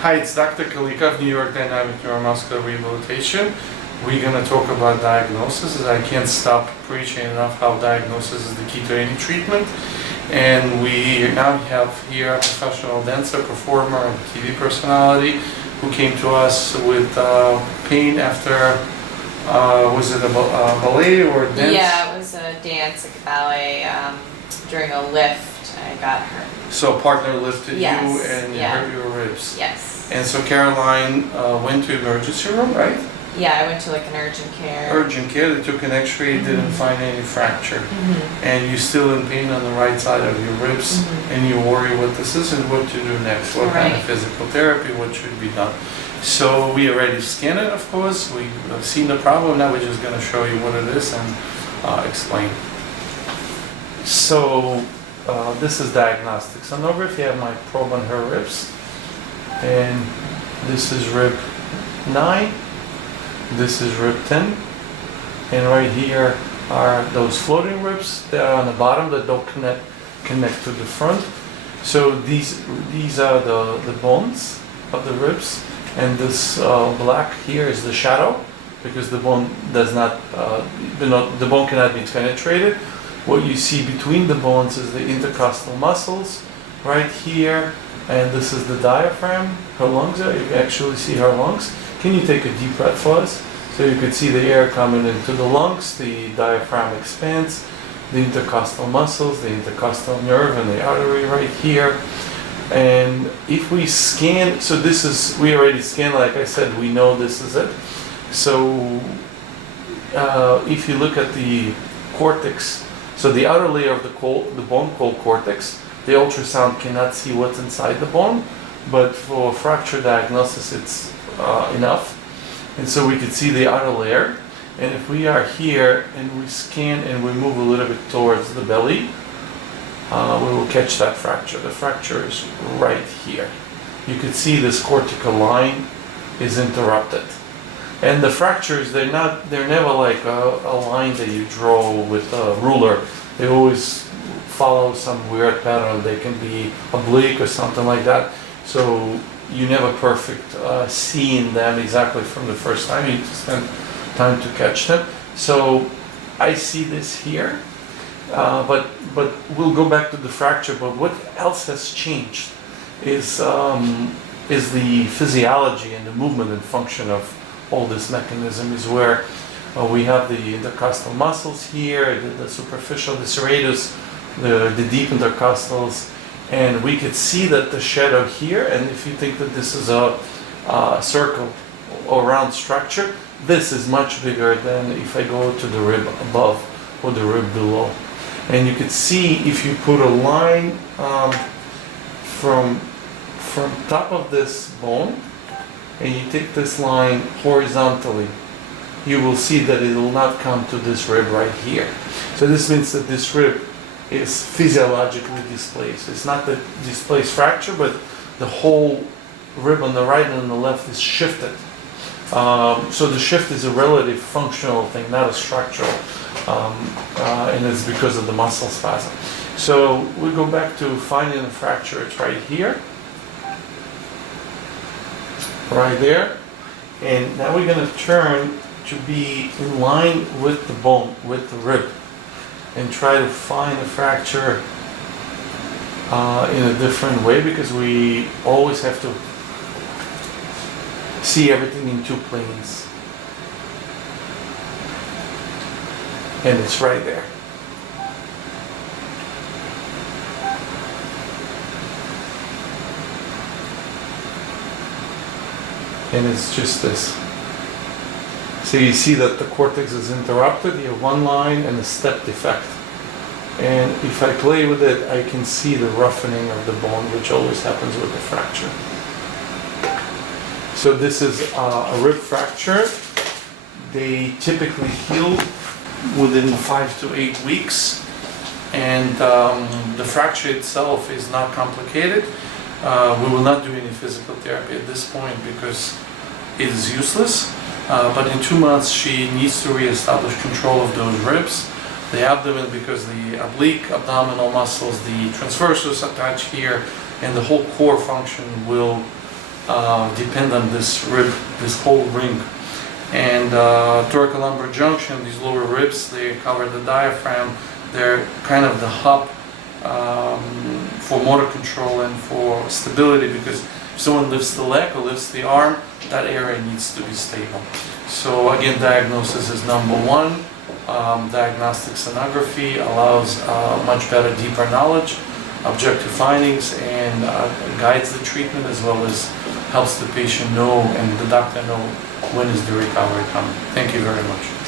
Hi, it's Dr. Kalika of New York Dynamic Neuromuscular Rehabilitation. We're going to talk about diagnosis, as I can't stop preaching enough how diagnosis is the key to any treatment. And we now have here a professional dancer, performer, and TV personality who came to us with pain after, was it a ballet or dance? Yeah, it was a dance, like a ballet. During a lift, I got hurt. So a partner lifted Yes, you and you yeah. hurt your ribs. Yes. And so Caroline went to emergency room, right? Yeah, I went to like an urgent care. Urgent care, they took an X-ray, didn't find any fracture. And you're still in pain on the right side of your ribs, and you worry what this is and what to do next, what kind of Right. physical therapy, what should be done. So we already scanned it, of course, we've seen the problem, now we're just going to show you what it is and explain. So this is diagnostics. On over if you have my probe on her ribs, and this is rib 9. This is rib 10, and right here are those floating ribs that are on the bottom that don't connect to the front. So these are the bones of the ribs, and this black here is the shadow, because the bone does not, the bone cannot be penetrated. What you see between the bones is the intercostal muscles right here, and this is the diaphragm. Her lungs are, you can actually see her lungs. Can you take a deep breath for us? So you can see the air coming into the lungs, the diaphragm expands, the intercostal muscles, the intercostal nerve, and the artery right here. And if we scan, so this is, we already scanned, like I said, we know this is it. So if you look at the cortex, so the outer layer of the bone called cortex, the ultrasound cannot see what's inside the bone, but for fracture diagnosis it's enough. And so we could see the outer layer, and if we are here and we scan and we move a little bit towards the belly, we will catch that fracture. The fracture is right here. You could see this cortical line is interrupted. And the fractures, they're never like a line that you draw with a ruler. They always follow some weird pattern. They can be oblique or something like that. So you never perfect seeing them exactly from the first time. You need to spend time to catch them. So I see this here, but we'll go back to the fracture. But what else has changed is the physiology and the movement and function of all this mechanism. Is where we have the intercostal muscles here, the superficial, the serratus, the deep intercostals. And we could see that the shadow here, and if you think that this is a circle or round structure, this is much bigger than if I go to the rib above or the rib below. And you could see if you put a line from top of this bone, and you take this line horizontally, you will see that it will not come to this rib right here. So this means that this rib is physiologically displaced. It's not the displaced fracture, but the whole rib on the right and on the left is shifted. So the shift is a relative functional thing, not a structural, and it's because of the muscle spasm. So we go back to finding the fracture. It's right here, right there, and now we're going to turn to be in line with the bone, with the rib, and try to find a fracture in a different way, because we always have to see everything in two planes. And it's right there. And it's just this. So you see that the cortex is interrupted, you have one line and a step defect. And if I play with it, I can see the roughening of the bone, which always happens with the fracture. So this is a rib fracture. They typically heal within 5 to 8 weeks. And the fracture itself is not complicated. We will not do any physical therapy at this point because it is useless. But in 2 months, she needs to reestablish control of those ribs. The abdomen, because the oblique abdominal muscles, the transversus attach here, and the whole core function will depend on this rib, this whole ring. And thoracolumbar junction, these lower ribs, they cover the diaphragm. They're kind of the hub for motor control and for stability, because if someone lifts the leg or lifts the arm, that area needs to be stable. So again, diagnosis is number one. Diagnostic sonography allows much better, deeper knowledge, objective findings, and guides the treatment, as well as helps the patient know and the doctor know when is the recovery coming. Thank you very much.